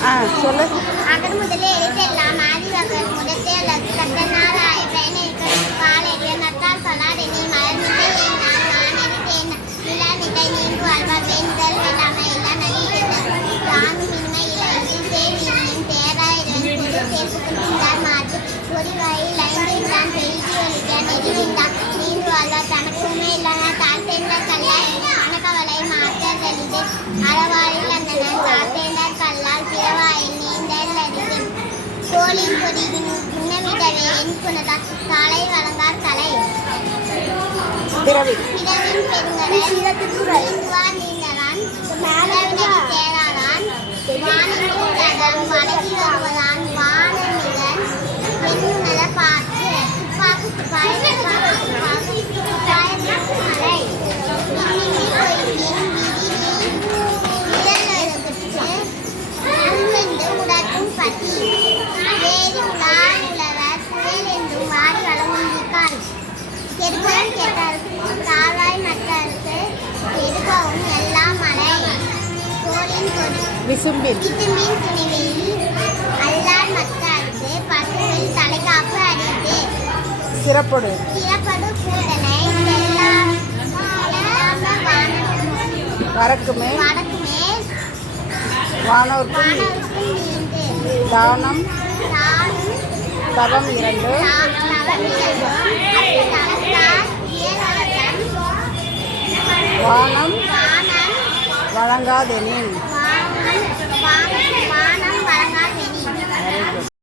சொல்லு. அகர் முதலே எழுத்தெல்லாம் ஆதி வகர் முதத்தே அல்லது கட்டனார் ஆயப்பயனை காலைய நட்டால் சொல்லாதே நீ மலர்மிட்டை ஏன் நான் மானறித்தேன் நிலா நிட்டை நீங்கு அல்வா வேண்டுதல் வெள்ளாமை இல்லா நடித்தது தாங்கும் இனிமை இளைஞன் தேனியின் தேராயிரம் பொது சேர்ப்புக்கின்றார் மாற்று ஒரு வகையில் ஐந்திருந்தான் பெருகி ஒழிக்க நெறிவிந்தான் நீங்கு அல்வா தனக்குமே இல்லாத தாழ் சேர்ந்த கல்லால் மனக்கவலை மாற்றதலிது அறவாழில் அந்தனன் காத்தேந்தார் கல்லால் பிறவாயில் நீந்தல் அறிவின் தோளின் கொடி பின்னமிடவே என் குணதா காலை வழங்கார் தலை பிறவின் பெருங்கடல் நீந்தரான் மேலவினை சேராதான் வானின் வடக்கி வருவதான் வானமிதன் பெண்ணுணர பார்த்து துப்பாக்கு துப்பாய துப்பாக்கு துப்பாய மலை உடற்றும் பத்தி வேறு உலார் உழவர் புயல் என்றும் வாரி வளமுந்திக்கால் கெடுபுறம் கேட்டாருக்கு தாழ்வாய் நட்டருக்கு எடுக்கவும் எல்லாம் மலை தோளின் கொடி விசும்பில் விசும்பின் துணிவில் அல்லார் மத்தாருக்கு பசுவில் தலைகாப்பு அடித்து சிறப்படு கூடனை எல்லாம் வடக்குமே வானோர்க்கும் தானம் தவம் 2 வானம் வழங்காதெனின்